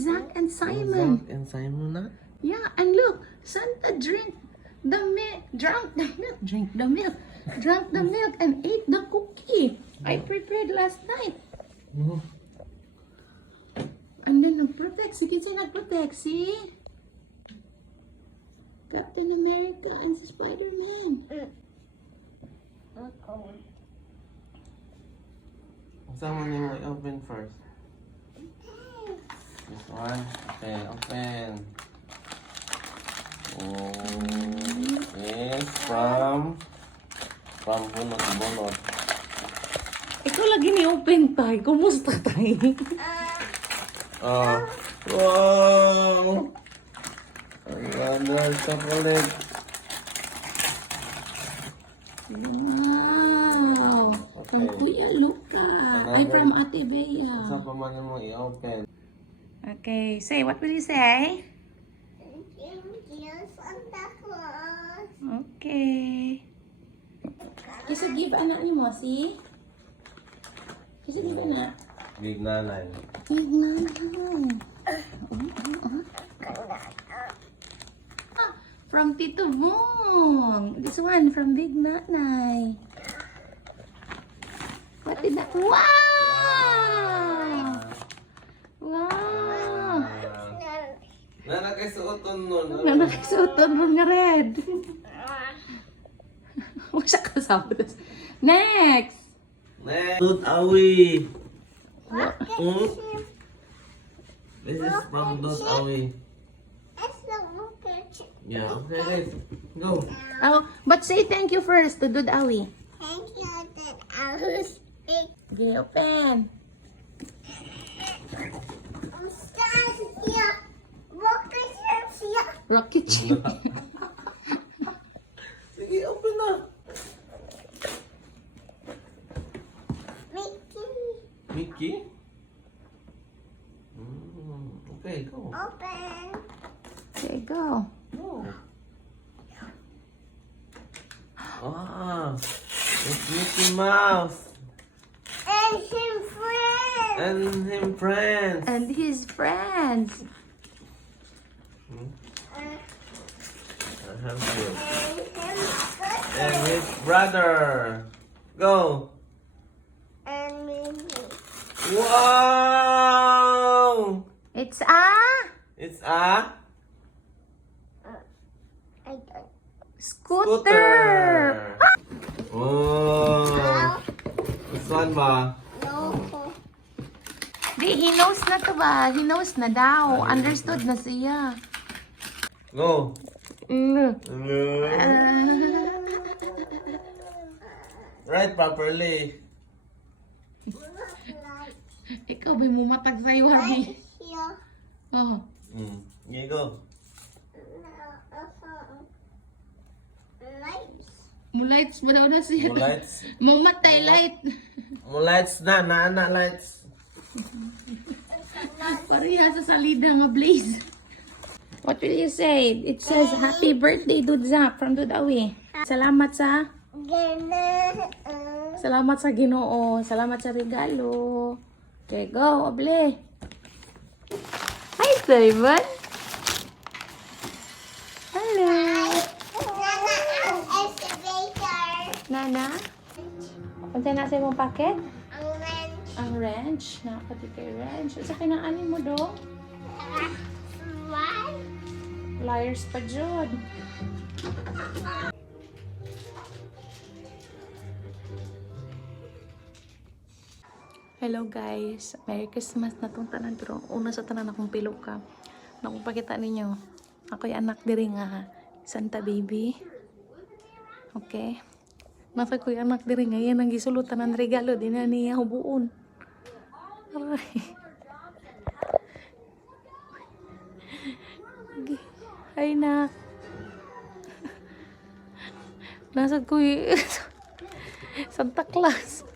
Zach and Simon. Zach and Simon na? Yeah, and look, Santa drank the milk, drank the milk, and ate the cookie I prepared last night. Oh. And then nag-protect. Si Kinsey nag-protect, see? Captain America and si Spider-Man. Saan mo niyo i-open first? This one? Okay, open. Oh, yes, from bunot to bunot. Ikaw lagi ni-open tayo. Kumusta tayo? Oh, wow! Another chocolate. Wow! From Kuya Luca. Ay, from Ate Bea. Saan pa man mo i-open? Okay, say, what will you say? Thank you, Santa Claus. Okay. Kasi give anak niyo mo, see? Kasi give anak. Big nanay. Big nanay. From Tito Bong. This one from Big Nanay. What did that? Wow! Wow! Nanakisuoton nun. Nakasuoton mo nga red. Huwag siya kasama. Next! Next. Dut Awi. This is from Dut Awi. It's the rocket. Yeah, okay guys. Go. Oh, but say thank you first to Dudawi. Thank you that I was big. Okay, open. I'm standing here. Rocket ships here. Rocket ship. Sige, open na. Mickey. Mickey? Okay, go. Open. Okay, go. Go. Ah, it's Mickey Mouse And him friend. and him friends. And his friends. I have you. And him And his brother. Go. and me. Wow! It's It's a I don't. scooter. Oh. This one ba? No. Di, he knows na to ba? He knows na daw. Understood na siya. Go. Right properly. Ikaw ba mo matag sa'yo, Harvey? Here. Oh. Here you go. Lights. Mulights mo daw na siya. Lights. Mamatay light. Lights na. Na lights. Pareha sa salida nga blaze. What will you say? It says, Happy birthday, Dudzak, from Dudawi. Salamat sa... Salamat sa Ginoo. Salamat sa regalo. Okay, go, Able. Hi, Simon. Hello. Nana? Unsay na sa imong packet? Ang wrench. Nakapati kay wrench. Sa kinaanin mo do? Pliers pa jud. Hello guys. Merry Christmas na tong tanan. Pero una sa tanan akong piluka. Nakong pakita ninyo. Ako'y anak diri nga Santa Baby. Okay. Nasa ko'y anak diri nga yan ang gisulutan ng regalo din na niya hubuon. Aray. Ay nak. Nasa ko'y Santa Claus.